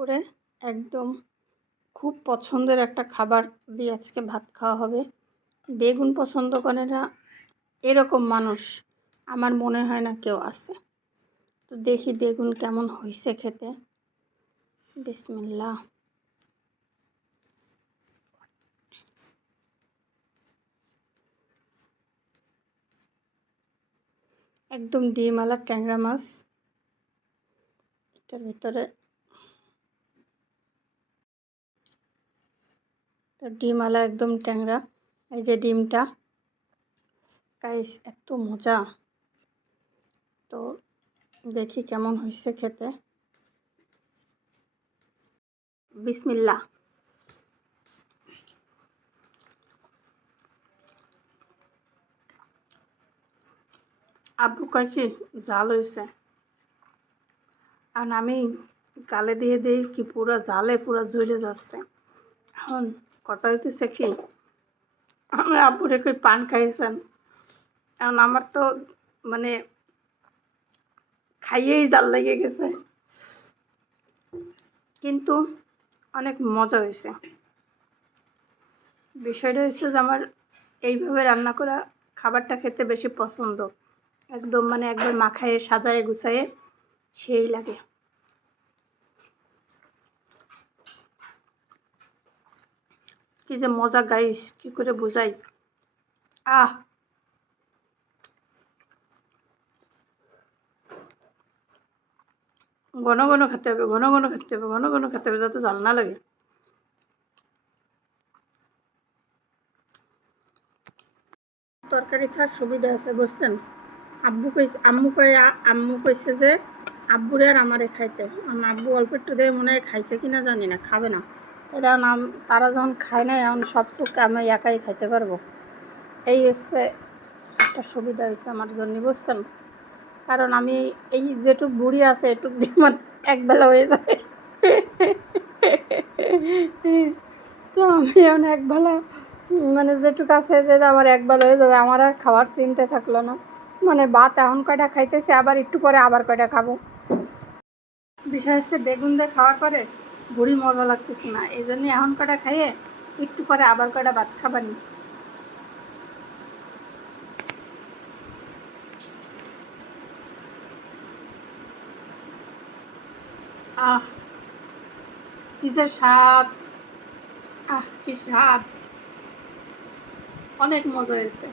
করে একদম খুব পছন্দের একটা খাবার দিয়ে আজকে ভাত খাওয়া হবে। বেগুন পছন্দ করে না এরকম মানুষ, আমার মনে হয় না কেউ আছে। তো দেখি বেগুন কেমন হয়েছে খেতে। বিসমিল্লা একদম ডিমওয়ালা ট্যাংরা মাছ। এটার ভিতরে তো ডিমওয়ালা একদম ট্যাংরা। এই যে ডিমটা। গাইস এত মজা। তো দেখি কেমন হয়েছে খেতে। বিসমিল্লা আব্বু কয় জাল হয়েছে আর আমি গালে দিয়ে দিই কি পুরো জালে পুরো জ্বলে যাচ্ছে। এখন কথা হইতেছে কি আমি আব্বুরে কই পান খাইয়েছেন এখন আমার তো মানে খাইয়েই জাল লেগে গেছে। কিন্তু অনেক মজা হয়েছে। বিষয়টা হচ্ছে যে আমার এইভাবে রান্না করা খাবারটা খেতে বেশি পছন্দ। একদম মানে একবার মাখায়ে, সাজায়ে, গুছায়ে সেই লাগে। কি যে মজা গাইস কি করে বোঝাই? আহ! ঘন ঘন খেতে হবে, ঘন ঘন খেতে হবে, ঘন ঘন খেতে হবে যাতে জাল না লাগে। তরকারি থার সুবিধা আছে, বুঝছেন? আব্বু কইছে, আম্মু কই আম্মু কইছে যে, আব্বুরে আর আমারে খাইতে। আব্বু অল্প একটু দিয়ে মনে হয় খাইছে কিনা জানি না, খাবে না। তাই এখন তারা যখন খায় না, এখন সবটুকু আমি একাই খাইতে পারব। এই হচ্ছে একটা সুবিধা হয়েছে আমার জন্য, বুঝছেন? কারণ আমি এই যেটুক বুড়ি আছে, এটুক দিয়ে আমার একবেলা হয়ে যায়। তো আমি এখন একবেলা মানে যেটুকু আছে যে আমার একবেলা হয়ে যাবে, আমার আর খাওয়ার চিনতে থাকল না। মানে ভাত এখন কয়টা খাইতেছে, আবার একটু পরে আবার কয়টা খাব। বিষয় হচ্ছে বেগুন দিয়ে খাওয়ার পরে বুড়ি মজা লাগতেছে না। এই জন্য এখন কটা খাইয়ে একটু পরে আবার কটা ভাত খাবানি। আহ, কি যে স্বাদ। আহ, কি স্বাদ। অনেক মজা হয়েছে।